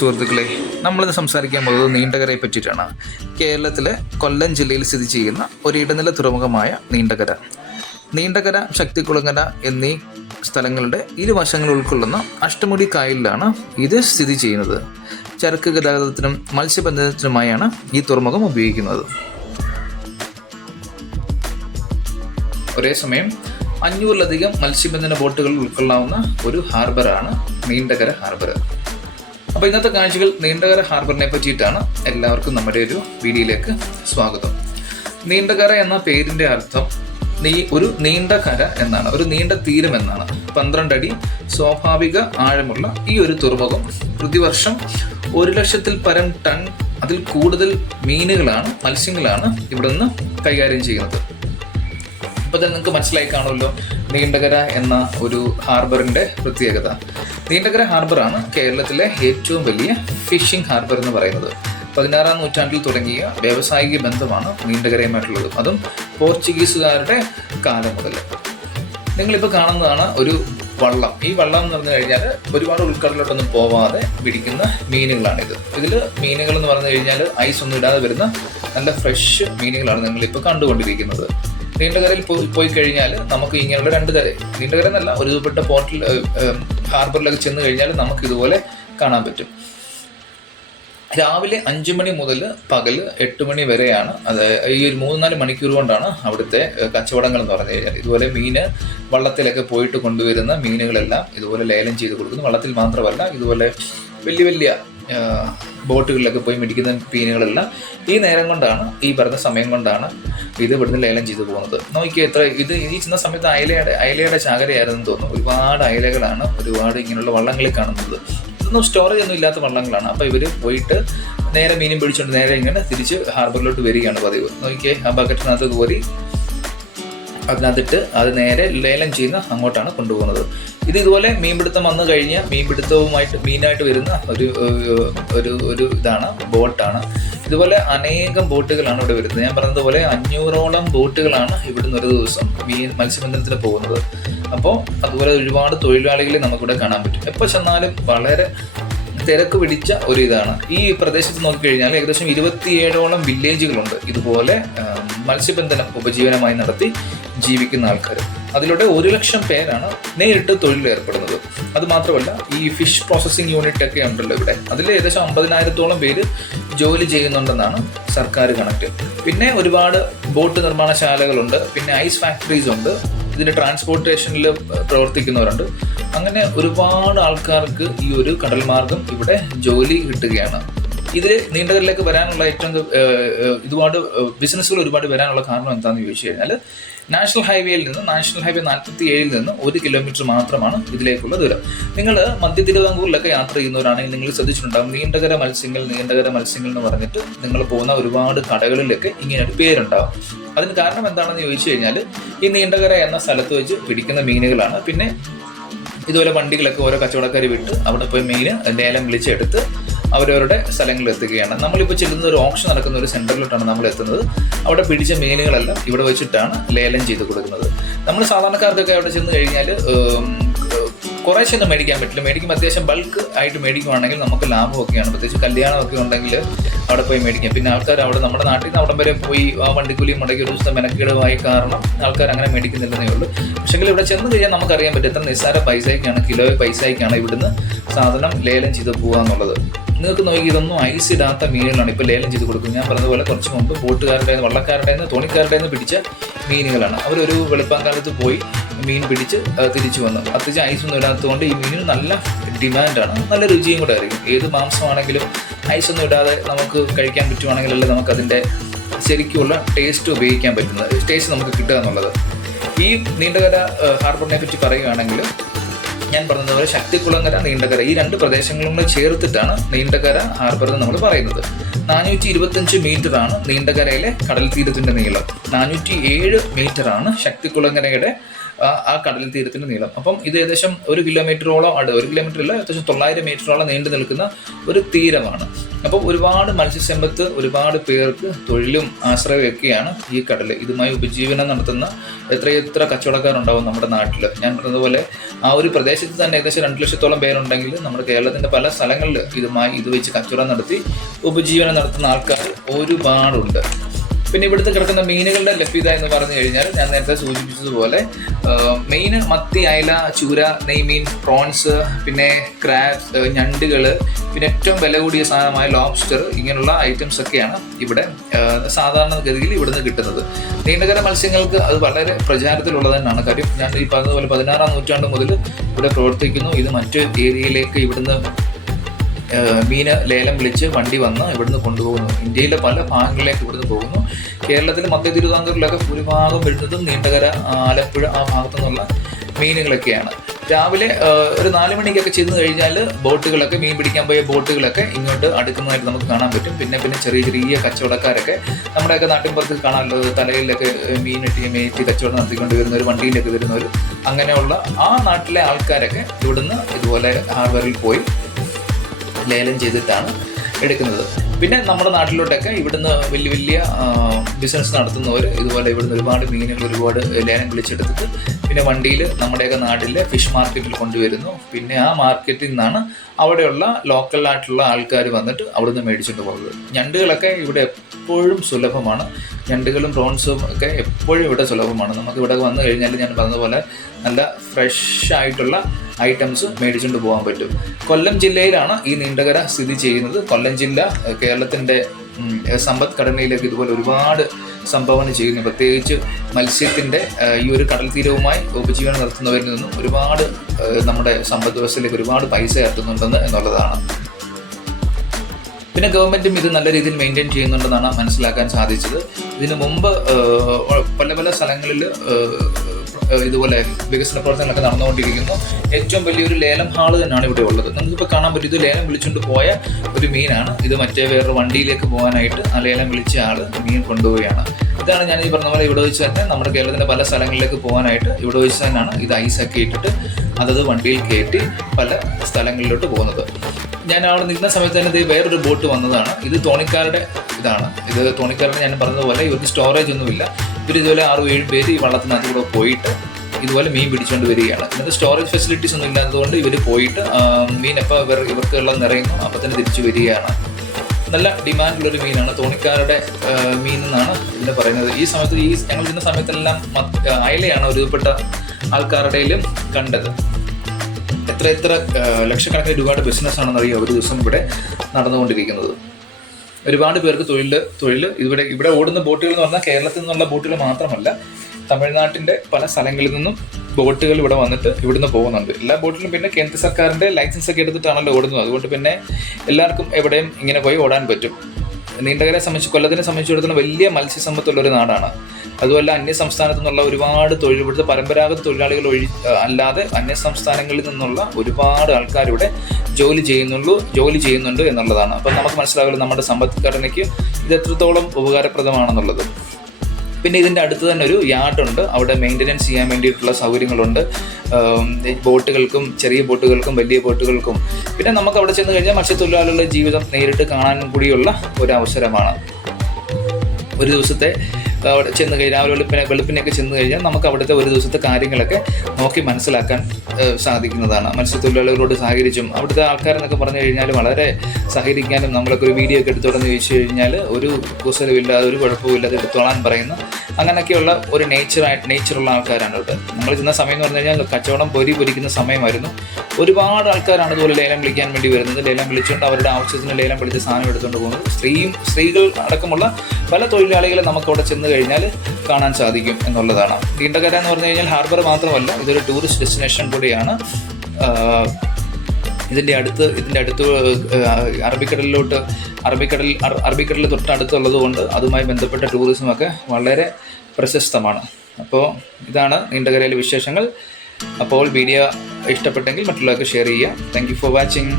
സുഹൃത്തുക്കളെ, നമ്മളിന്ന് സംസാരിക്കാൻ പോകുന്നത് നീണ്ടകരയെ പറ്റിയിട്ടാണ്. കേരളത്തിലെ കൊല്ലം ജില്ലയിൽ സ്ഥിതി ചെയ്യുന്ന ഒരു ഇടനില തുറമുഖമായ നീണ്ടകര. നീണ്ടകര, ശക്തികുളങ്ങര എന്നീ സ്ഥലങ്ങളുടെ ഇരുവശങ്ങൾ ഉൾക്കൊള്ളുന്ന അഷ്ടമുടി കായലിലാണ് ഇത് സ്ഥിതി ചെയ്യുന്നത്. ചരക്ക് ഗതാഗതത്തിനും മത്സ്യബന്ധനത്തിനുമായാണ് ഈ തുറമുഖം ഉപയോഗിക്കുന്നത്. ഒരേ സമയം 500-ലധികം മത്സ്യബന്ധന ബോട്ടുകൾ ഉൾക്കൊള്ളാവുന്ന ഒരു ഹാർബറാണ് നീണ്ടകര ഹാർബർ. അപ്പോൾ ഇന്നത്തെ കാഴ്ചകൾ നീണ്ടകര ഹാർബറിനെ പറ്റിയിട്ടാണ്. എല്ലാവർക്കും നമ്മുടെ ഒരു വീഡിയോയിലേക്ക് സ്വാഗതം. നീണ്ടകര എന്ന പേരിൻ്റെ അർത്ഥം ഒരു നീണ്ട കര എന്നാണ്, ഒരു നീണ്ട തീരം എന്നാണ്. 12 അടി സ്വാഭാവിക ആഴമുള്ള ഈ ഒരു തുറമുഖം പ്രതിവർഷം 1,00,000-ൽ പരം ടൺ അതിൽ കൂടുതൽ മത്സ്യങ്ങളാണ് ഇവിടെ നിന്ന് കൈകാര്യം ചെയ്യുന്നത്. ഇപ്പോൾ തന്നെ നിങ്ങൾക്ക് മനസ്സിലായി കാണുമല്ലോ നീണ്ടകര എന്ന ഒരു ഹാർബറിൻ്റെ പ്രത്യേകത. നീണ്ടകര ഹാർബറാണ് കേരളത്തിലെ ഏറ്റവും വലിയ ഫിഷിംഗ് ഹാർബർ എന്ന് പറയുന്നത്. 16-ാം നൂറ്റാണ്ടിൽ തുടങ്ങിയ വ്യാവസായിക ബന്ധമാണ് നീണ്ടകരയുമായിട്ടുള്ളത്, അതും പോർച്ചുഗീസുകാരുടെ കാലം മുതൽ. നിങ്ങളിപ്പോൾ കാണുന്നതാണ് ഒരു വള്ളം. ഈ വള്ളം എന്ന് പറഞ്ഞു കഴിഞ്ഞാൽ ഒരുപാട് ഉൾക്കടലോട്ടൊന്നും പോവാതെ പിടിക്കുന്ന മീനുകളാണിത്. ഇതിൽ മീനുകൾ എന്ന് പറഞ്ഞു കഴിഞ്ഞാൽ ഐസ് ഒന്നും ഇടാതെ വരുന്ന നല്ല ഫ്രഷ് മീനുകളാണ് നിങ്ങളിപ്പോൾ കണ്ടുകൊണ്ടിരിക്കുന്നത്. നീണ്ടകരയിൽ പോയി കഴിഞ്ഞാൽ നമുക്ക് ഇങ്ങനെയുള്ള 2 തരം, നീണ്ടകര എന്നല്ല, ഒരുപ്പെട്ട പോർട്ടിൽ ഹാർബറിലൊക്കെ ചെന്ന് കഴിഞ്ഞാൽ നമുക്ക് ഇതുപോലെ കാണാൻ പറ്റും. രാവിലെ 5 മണി മുതൽ പകൽ 8 മണി വരെയാണ്. അത് ഈ ഒരു 3-4 മണിക്കൂർ കൊണ്ടാണ് അവിടുത്തെ കച്ചവടങ്ങൾ എന്ന് പറഞ്ഞു കഴിഞ്ഞാൽ. ഇതുപോലെ വള്ളത്തിലൊക്കെ പോയിട്ട് കൊണ്ടുവരുന്ന മീനുകളെല്ലാം ഇതുപോലെ ലേലം ചെയ്ത് കൊടുക്കുന്നു. വള്ളത്തിൽ മാത്രമല്ല, ഇതുപോലെ വലിയ ബോട്ടുകളിലൊക്കെ പോയി മേടിക്കുന്ന മീനുകളെല്ലാം ഈ നേരം കൊണ്ടാണ്, ഈ പറഞ്ഞ സമയം കൊണ്ടാണ് ഇത് ഇവിടുന്ന് ലേലം ചെയ്തു പോകുന്നത്. നോക്കിയാൽ ഈ ചെന്ന സമയത്ത് അയലയുടെ ചാകരയായിരുന്നു തോന്നുന്നു. ഒരുപാട് അയലകളാണ് ഒരുപാട് ഇങ്ങനെയുള്ള വള്ളങ്ങളിൽ കാണുന്നത്. ഇതൊന്നും സ്റ്റോറേജ് ഒന്നും ഇല്ലാത്ത വള്ളങ്ങളാണ്. അപ്പോൾ ഇവർ പോയിട്ട് നേരെ മീനും പിടിച്ചുകൊണ്ട് നേരെ ഇങ്ങനെ തിരിച്ച് ഹാർബറിലോട്ട് വരികയാണ് പതിവ്. നോക്കിയേ, ആ ബക്കറ്റിനകത്ത് കോരി അതിനകത്തിട്ട് അത് നേരെ ലേലം ചെയ്യുന്ന അങ്ങോട്ടാണ് കൊണ്ടുപോകുന്നത്. ഇതുപോലെ മീൻപിടുത്തം വന്നു കഴിഞ്ഞാൽ മീനായിട്ട് വരുന്ന ഒരു ഇതാണ്, ബോട്ടാണ്. ഇതുപോലെ അനേകം ബോട്ടുകളാണ് ഇവിടെ വരുന്നത്. ഞാൻ പറഞ്ഞതുപോലെ 500ഓളം ബോട്ടുകളാണ് ഇവിടുന്ന് ഒരു ദിവസം മത്സ്യബന്ധനത്തിന് പോകുന്നത്. അപ്പോൾ അതുപോലെ ഒരുപാട് തൊഴിലാളികളെ നമുക്കിവിടെ കാണാൻ പറ്റും. എപ്പോൾ ചെന്നാലും വളരെ തിരക്ക് പിടിച്ച ഒരു ഇതാണ്. ഈ പ്രദേശത്ത് നോക്കിക്കഴിഞ്ഞാൽ ഏകദേശം 27ഓളം വില്ലേജുകളുണ്ട് ഇതുപോലെ മത്സ്യബന്ധനം ഉപജീവനമായി നടത്തി ജീവിക്കുന്ന ആൾക്കാർ. അതിലൂടെ 1,00,000 പേരാണ് നേരിട്ട് തൊഴിലേർപ്പെടുന്നത്. അതുമാത്രമല്ല, ഈ ഫിഷ് പ്രോസസ്സിംഗ് യൂണിറ്റ് ഒക്കെ ഉണ്ടല്ലോ ഇവിടെ, അതിൽ ഏകദേശം 50,000-ഓളം പേര് ജോലി ചെയ്യുന്നുണ്ടെന്നാണ് സർക്കാർ കണക്ക്. പിന്നെ ഒരുപാട് ബോട്ട് നിർമ്മാണശാലകളുണ്ട്, പിന്നെ ഐസ് ഫാക്ടറീസ് ഉണ്ട്, ഇതിൻ്റെ ട്രാൻസ്പോർട്ടേഷനിൽ പ്രവർത്തിക്കുന്നവരുണ്ട്. അങ്ങനെ ഒരുപാട് ആൾക്കാർക്ക് ഈ ഒരു കടൽ മാർഗം ഇവിടെ ജോലി കിട്ടുകയാണ്. ഇതിൽ നീണ്ടകരയിലേക്ക് വരാനുള്ള ഒരുപാട് ബിസിനസ്സുകൾ ഒരുപാട് വരാനുള്ള കാരണം എന്താണെന്ന് ചോദിച്ചു കഴിഞ്ഞാൽ, നാഷണൽ ഹൈവേ 47 നിന്ന് 1 കിലോമീറ്റർ മാത്രമാണ് ഇതിലേക്കുള്ള ദൂരം. നിങ്ങൾ മധ്യ തിരുവിതാംകൂറിലൊക്കെ യാത്ര ചെയ്യുന്നവരാണെങ്കിൽ നിങ്ങൾ ശ്രദ്ധിച്ചിട്ടുണ്ടാകും, നീണ്ടകര മത്സ്യങ്ങൾ എന്ന് പറഞ്ഞിട്ട് നിങ്ങൾ പോകുന്ന ഒരുപാട് കടകളിലൊക്കെ ഇങ്ങനെ ഒരു പേരുണ്ടാകും. അതിന് കാരണം എന്താണെന്ന് ചോദിച്ചു കഴിഞ്ഞാൽ, ഈ നീണ്ടകര എന്ന സ്ഥലത്ത് വെച്ച് പിടിക്കുന്ന മീനുകളാണ്. പിന്നെ ഇതുപോലെ വണ്ടികളൊക്കെ ഓരോ കച്ചവടക്കാർ വിട്ട് അവിടെ പോയി മീന് ലേലം വിളിച്ചെടുത്ത് അവരവരുടെ സ്ഥലങ്ങളിൽ എത്തുകയാണ്. നമ്മളിപ്പോൾ ചെല്ലുന്ന ഒരു ഓപ്ഷൻ നടക്കുന്ന ഒരു സെൻറ്ററിലോട്ടാണ് നമ്മൾ എത്തുന്നത്. അവിടെ പിടിച്ച മീനുകളെല്ലാം ഇവിടെ വെച്ചിട്ടാണ് ലേലം ചെയ്ത് കൊടുക്കുന്നത്. നമ്മൾ സാധാരണക്കാർക്കൊക്കെ അവിടെ ചെന്ന് കഴിഞ്ഞാൽ കുറേശ്ശെ ഒന്നും മേടിക്കാൻ പറ്റില്ല. മേടിക്കുമ്പോൾ അത്യാവശ്യം ബൾക്ക് ആയിട്ട് മേടിക്കുവാണെങ്കിൽ നമുക്ക് ലാഭമൊക്കെയാണ്. പ്രത്യേകിച്ച് കല്യാണമൊക്കെ ഉണ്ടെങ്കിൽ അവിടെ പോയി മേടിക്കാം. പിന്നെ ആൾക്കാർ നമ്മുടെ നാട്ടിൽ നിന്ന് അവിടം വരെ പോയി ആ വണ്ടിക്കൂലിയും മുടക്കി ഒരു ദിവസത്തെ മെനക്കേടുമായി കാരണം ആൾക്കാർ അങ്ങനെ മേടിക്കുന്നില്ലെന്നേ ഉള്ളൂ. പക്ഷെങ്കിൽ ഇവിടെ ചെന്ന് കഴിഞ്ഞാൽ നമുക്കറിയാൻ പറ്റും എത്ര നിസ്സാര പൈസയ്ക്കാണ്, കിലോയെ പൈസയ്ക്കാണ് ഇവിടുന്ന് സാധനം ലേലം ചെയ്ത് പോകുക എന്നുള്ളത്. നിങ്ങൾക്ക് നോക്കി, ഇതൊന്നും ഐസ് ഇടാത്ത മീനുകളാണ് ഇപ്പോൾ ലേലം ചെയ്ത് കൊടുക്കുന്നത്. ഞാൻ പറഞ്ഞതുപോലെ കുറച്ച് മുമ്പ് വള്ളക്കാരുടെ തോണിക്കാരുടെ പിടിച്ച മീനുകളാണ്. അവരൊരു വെളുപ്പാങ്കാലത്ത് പോയി മീൻ പിടിച്ച് തിരിച്ചു വന്നു. അത്യാവശ്യം ഐസൊന്നും ഇടാത്തതുകൊണ്ട് ഈ മീനിന് നല്ല ഡിമാൻഡാണ്, നല്ല രുചിയും കൂടെ ആയിരിക്കും. ഏത് മാംസമാണെങ്കിലും ഐസൊന്നും ഇടാതെ നമുക്ക് കഴിക്കാൻ പറ്റുവാണെങ്കിലല്ലേ നമുക്കതിൻ്റെ ശരിക്കുള്ള ടേസ്റ്റ് ഉപയോഗിക്കാൻ പറ്റുന്നത്, ടേസ്റ്റ് നമുക്ക് കിട്ടുക എന്നുള്ളത്. ഈ നീണ്ടകര ഹാർബറിനെ പറ്റി പറയുകയാണെങ്കിൽ, ഞാൻ പറഞ്ഞതുപോലെ ശക്തികുളങ്ങര, നീണ്ടകര ഈ 2 പ്രദേശങ്ങളും കൂടെ ചേർത്തിട്ടാണ് നീണ്ടകര ഹാർബർ എന്ന് നമ്മൾ പറയുന്നത്. 425 മീറ്ററാണ് നീണ്ടകരയിലെ കടൽ തീരത്തിൻ്റെ നീളം. 407 മീറ്ററാണ് ശക്തികുളങ്ങരയുടെ ആ കടൽ തീരത്തിന്റെ നീളം. അപ്പം ഇത് ഏകദേശം 1 കിലോമീറ്ററോളം 1 കിലോമീറ്റർ ഇല്ല, ഏകദേശം 900 മീറ്ററോളം നീണ്ടു നിൽക്കുന്ന ഒരു തീരമാണ്. അപ്പം ഒരുപാട് മത്സ്യസമ്പത്ത്, ഒരുപാട് പേർക്ക് തൊഴിലും ആശ്രയമൊക്കെയാണ് ഈ കടൽ. ഇതുമായി ഉപജീവനം നടത്തുന്ന എത്ര കച്ചവടക്കാരുണ്ടാവും നമ്മുടെ നാട്ടിൽ. ഞാൻ പറഞ്ഞതുപോലെ ആ ഒരു പ്രദേശത്ത് തന്നെ ഏകദേശം 2 ലക്ഷത്തോളം പേരുണ്ടെങ്കിൽ നമ്മുടെ കേരളത്തിന്റെ പല സ്ഥലങ്ങളിൽ ഇത് വെച്ച് കച്ചവടം നടത്തി ഉപജീവനം നടത്തുന്ന ആൾക്കാർ ഒരുപാടുണ്ട്. പിന്നെ ഇവിടുത്തെ കിടക്കുന്ന മീനുകളുടെ ലഭ്യത എന്ന് പറഞ്ഞു കഴിഞ്ഞാൽ ഞാൻ നേരത്തെ സൂചിപ്പിച്ചതുപോലെ മെയിൻ മത്തി, അയല, ചൂര, നെയ്മീൻ, പ്രോൺസ്, പിന്നെ ക്രാബ്സ്, ഞണ്ടുകൾ, പിന്നെ ഏറ്റവും വില കൂടിയ സാധനമായ ലോബ്സ്റ്റർ, ഇങ്ങനെയുള്ള ഐറ്റംസ് ഒക്കെയാണ് ഇവിടെ സാധാരണഗതിയിൽ ഇവിടുന്ന് കിട്ടുന്നത്. നീണ്ടകര മത്സ്യങ്ങൾക്ക് അത് വളരെ പ്രചാരത്തിലുള്ളത് തന്നെയാണ്. കാര്യം ഞാൻ ഈ പറഞ്ഞതുപോലെ 16-ാം നൂറ്റാണ്ട് മുതൽ ഇവിടെ പ്രവർത്തിക്കുന്നു. ഇത് മറ്റു ഏരിയയിലേക്ക് ഇവിടുന്ന് മീന് ലേലം വിളിച്ച് വണ്ടി വന്ന് ഇവിടുന്ന് കൊണ്ടുപോകുന്നു. ഇന്ത്യയിലെ പല ഭാഗങ്ങളിലേക്ക് ഇവിടുന്ന് പോകുന്നു. കേരളത്തിൽ മധ്യ തിരുവിതാംകൂറിലൊക്കെ ഭൂരിഭാഗം വരുന്നതും നീണ്ടകര, ആലപ്പുഴ ആ ഭാഗത്തു നിന്നുള്ള മീനുകളൊക്കെയാണ്. രാവിലെ ഒരു 4 മണിക്കൊക്കെ ചെന്ന് കഴിഞ്ഞാൽ ബോട്ടുകളൊക്കെ, മീൻ പിടിക്കാൻ പോയ ബോട്ടുകളൊക്കെ ഇങ്ങോട്ട് അടുക്കുന്നതായിട്ട് നമുക്ക് കാണാൻ പറ്റും. പിന്നെ ചെറിയ കച്ചവടക്കാരൊക്കെ നമ്മുടെയൊക്കെ നാട്ടിൻപുറത്ത് കാണാമല്ലോ, തലയിലൊക്കെ മേറ്റി കച്ചവടം നടത്തിക്കൊണ്ട് വരുന്ന ഒരു വണ്ടിയിലൊക്കെ വരുന്നവർ, അങ്ങനെയുള്ള ആ നാട്ടിലെ ആൾക്കാരൊക്കെ ഇവിടുന്ന് ഇതുപോലെ ഹാർബറിൽ പോയി ലേലം ചെയ്തിട്ടാണ് എടുക്കുന്നത്. പിന്നെ നമ്മുടെ നാട്ടിലോട്ടൊക്കെ ഇവിടുന്ന് വലിയ ബിസിനസ് നടത്തുന്നവർ ഇതുപോലെ ഇവിടുന്ന് ഒരുപാട് മീനുകൾ ഒരുപാട് ലേലം വിളിച്ചെടുത്തിട്ട് പിന്നെ വണ്ടിയിൽ നമ്മുടെയൊക്കെ നാട്ടിലെ ഫിഷ് മാർക്കറ്റിൽ കൊണ്ടുവരുന്നു. പിന്നെ ആ മാർക്കറ്റിൽ നിന്നാണ് അവിടെയുള്ള ലോക്കലായിട്ടുള്ള ആൾക്കാർ വന്നിട്ട് അവിടുന്ന് മേടിച്ചിട്ട് പോകുന്നത്. ഞണ്ടുകളൊക്കെ ഇവിടെ എപ്പോഴും സുലഭമാണ്. ഞണ്ടുകളും പ്രോൺസും ഒക്കെ എപ്പോഴും ഇവിടെ സുലഭമാണ്. നമുക്ക് ഇവിടെ വന്നു കഴിഞ്ഞാൽ ഞാൻ പറഞ്ഞതുപോലെ നല്ല ഫ്രഷ് ആയിട്ടുള്ള ഐറ്റംസ് മേടിച്ചുകൊണ്ട് പോകാൻ പറ്റും. കൊല്ലം ജില്ലയിലാണ് ഈ നീണ്ടകര സ്ഥിതി ചെയ്യുന്നത്. കൊല്ലം ജില്ല കേരളത്തിൻ്റെ സമ്പദ്ഘടനയിലേക്ക് ഇതുപോലെ ഒരുപാട് സംഭാവന ചെയ്യുന്നു. പ്രത്യേകിച്ച് മത്സ്യത്തിൻ്റെ ഈ ഒരു കടൽ തീരവുമായി ഉപജീവനം നടത്തുന്നവരിൽ നിന്നും ഒരുപാട് നമ്മുടെ സമ്പദ് വ്യവസ്ഥയിലേക്ക് ഒരുപാട് പൈസ എത്തുന്നുണ്ടെന്ന് എന്നുള്ളതാണ്. പിന്നെ ഗവൺമെൻറ്റും ഇത് നല്ല രീതിയിൽ മെയിൻറ്റെയിൻ ചെയ്യുന്നുണ്ടെന്നാണ് മനസ്സിലാക്കാൻ സാധിച്ചത്. ഇതിനു മുമ്പ് പല സ്ഥലങ്ങളിൽ ഇതുപോലെ വികസന പ്രവർത്തനങ്ങളൊക്കെ നടന്നുകൊണ്ടിരിക്കുന്നു. ഏറ്റവും വലിയൊരു ലേലം ഹാള് തന്നെയാണ് ഇവിടെ ഉള്ളത്. നമുക്കിപ്പോൾ കാണാൻ പറ്റും, ഇത് ലേലം വിളിച്ചുകൊണ്ട് പോയ ഒരു മീനാണ്. ഇത് വേറൊരു വണ്ടിയിലേക്ക് പോകാനായിട്ട് ആ ലേലം വിളിച്ച ആൾ മീൻ കൊണ്ടുപോവുകയാണ്. ഇതാണ് ഞാൻ ഈ പറഞ്ഞ പോലെ ഇവിടെ വെച്ച് തന്നെ നമ്മുടെ കേരളത്തിൻ്റെ പല സ്ഥലങ്ങളിലേക്ക് പോകാനായിട്ട് ഇവിടെ വെച്ച് തന്നെയാണ് ഇത് ഐസൊക്കെ ഇട്ടിട്ട് അതത് വണ്ടിയിൽ കയറ്റി പല സ്ഥലങ്ങളിലോട്ട് പോകുന്നത്. ഞാൻ അവിടെ നിൽക്കുന്ന സമയത്ത് തന്നെ ഇത് വേറൊരു ബോട്ട് വന്നതാണ്. ഇത് തോണിക്കാരുടെ ഇതാണ്. ഇത് തോണിക്കാരുടെ ഞാൻ പറഞ്ഞതുപോലെ ഇവർക്ക് സ്റ്റോറേജ് ഒന്നുമില്ല. ഇതുപോലെ 6-7 പേര് ഈ വള്ളത്തിനകത്ത് കൂടെ പോയിട്ട് ഇതുപോലെ മീൻ പിടിച്ചുകൊണ്ട് വരികയാണ്. ഇന്നത്തെ സ്റ്റോറേജ് ഫെസിലിറ്റീസ് ഒന്നും ഇല്ലാത്തതുകൊണ്ട് ഇവർ പോയിട്ട് മീൻ എപ്പോൾ ഇവർക്ക് വെള്ളം നിറയുന്നു അപ്പോൾ തന്നെ തിരിച്ചു വരികയാണ്. നല്ല ഡിമാൻഡുള്ളൊരു മീനാണ് തോണിക്കാരുടെ മീൻ എന്നാണ് ഇതിനെ പറയുന്നത്. ഈ സമയത്ത് ഞങ്ങൾ ഇരുന്ന സമയത്തെല്ലാം അയലയാണ് ഒരുപ്പെട്ട ആൾക്കാരുടെയിലും കണ്ടത്. എത്ര ലക്ഷക്കണക്കിന് രൂപയുടെ ബിസിനസ്സാണെന്ന് അറിയാം ഒരു ദിവസം ഇവിടെ നടന്നുകൊണ്ടിരിക്കുന്നത്. ഒരുപാട് പേർക്ക് തൊഴിൽ ഇവിടെ ഓടുന്ന ബോട്ടുകൾ എന്ന് പറഞ്ഞാൽ കേരളത്തിൽ നിന്നുള്ള ബോട്ടുകൾ മാത്രമല്ല, തമിഴ്നാട്ടിൻ്റെ പല സ്ഥലങ്ങളിൽ നിന്നും ബോട്ടുകൾ ഇവിടെ വന്നിട്ട് ഇവിടുന്ന് പോകുന്നുണ്ട്. എല്ലാ ബോട്ടിലും പിന്നെ കേന്ദ്ര സർക്കാരിൻ്റെ ലൈസൻസ് ഒക്കെ എടുത്തിട്ടാണല്ലോ ഓടുന്നത്. അതുകൊണ്ട് പിന്നെ എല്ലാവർക്കും എവിടെയും ഇങ്ങനെ പോയി ഓടാൻ പറ്റും. നീണ്ടകരയെ സംബന്ധിച്ച്, കൊല്ലത്തിനെ സംബന്ധിച്ചിടത്തോളം വലിയ മത്സ്യസമ്പത്തുള്ളൊരു നാടാണ്. അതുമല്ല അന്യ സംസ്ഥാനത്തു നിന്നുള്ള ഒരുപാട് ഇവിടുത്തെ പരമ്പരാഗത തൊഴിലാളികൾ അല്ലാതെ അന്യ സംസ്ഥാനങ്ങളിൽ നിന്നുള്ള ഒരുപാട് ആൾക്കാർ ഇവിടെ ജോലി ചെയ്യുന്നുണ്ട് എന്നുള്ളതാണ്. അപ്പം നമുക്ക് മനസ്സിലാവില്ല നമ്മുടെ സമ്പദ്ഘടനയ്ക്ക് ഇത് എത്രത്തോളം ഉപകാരപ്രദമാണെന്നുള്ളത്. പിന്നെ ഇതിൻ്റെ അടുത്ത് തന്നെ ഒരു യാർഡുണ്ട്. അവിടെ മെയിൻ്റനൻസ് ചെയ്യാൻ വേണ്ടിയിട്ടുള്ള സൗകര്യങ്ങളുണ്ട്. ബോട്ടുകൾക്കും, ചെറിയ ബോട്ടുകൾക്കും വലിയ ബോട്ടുകൾക്കും. പിന്നെ നമുക്ക് അവിടെ ചെന്ന് കഴിഞ്ഞാൽ മത്സ്യത്തൊഴിലാളികളുടെ ജീവിതം നേരിട്ട് കാണാനും കൂടിയുള്ള ഒരു അവസരമാണ്. ഒരു ദിവസത്തെ അവിടെ ചെന്ന് രാവിലെ വെളുപ്പിനൊക്കെ ചെന്ന് കഴിഞ്ഞാൽ നമുക്ക് അവിടുത്തെ ഒരു ദിവസത്തെ കാര്യങ്ങളൊക്കെ നോക്കി മനസ്സിലാക്കാൻ സാധിക്കുന്നതാണ്. മത്സ്യത്തൊഴിലാളികളോട് സഹകരിച്ചും അവിടുത്തെ ആൾക്കാരെന്നൊക്കെ പറഞ്ഞു കഴിഞ്ഞാൽ വളരെ സഹകരിക്കാനും, നമ്മളൊക്കെ ഒരു വീഡിയോ ഒക്കെ എടുത്തോടെന്ന് ചോദിച്ചു കഴിഞ്ഞാൽ ഒരു കുസലുമില്ലാതെ ഒരു കുഴപ്പമില്ലാതെ എടുത്തോളാൻ പറയുന്ന അങ്ങനെയൊക്കെയുള്ള ഒരു നേച്ചറുള്ള ആൾക്കാരാണ് ഇവിടെ. നമ്മൾ ചെന്ന സമയം എന്ന് പറഞ്ഞു കഴിഞ്ഞാൽ കച്ചവടം പൊരിക്കുന്ന സമയമായിരുന്നു. ഒരുപാട് ആൾക്കാരാണ് ഇതുപോലെ ലേലം വിളിക്കാൻ വേണ്ടി വരുന്നത്. ലേലം വിളിച്ചുകൊണ്ട് അവരുടെ ആവശ്യത്തിന് ലേലം വിളിച്ച് സാധനം എടുത്തുകൊണ്ട് പോകുന്നത്. സ്ത്രീകൾ അടക്കമുള്ള പല തൊഴിലാളികളെ നമുക്ക് അവിടെ ചെന്ന് കഴിഞ്ഞാൽ കാണാൻ സാധിക്കും എന്നുള്ളതാണ്. നീണ്ടകര എന്ന് പറഞ്ഞു കഴിഞ്ഞാൽ ഹാർബർ മാത്രമല്ല, ഇതൊരു ടൂറിസ്റ്റ് ഡെസ്റ്റിനേഷൻ കൂടിയാണ്. ഇതിൻ്റെ അടുത്ത് അറബിക്കടലിൽ തൊട്ടടുത്തുള്ളത് കൊണ്ട് അതുമായി ബന്ധപ്പെട്ട ടൂറിസമൊക്കെ വളരെ പ്രശസ്തമാണ്. അപ്പോൾ ഇതാണ് നീണ്ടകരയിലെ വിശേഷങ്ങൾ. അപ്പോൾ വീഡിയോ ഇഷ്ടപ്പെട്ടെങ്കിൽ മറ്റുള്ളവർക്ക് ഷെയർ ചെയ്യുക. Thank you for watching.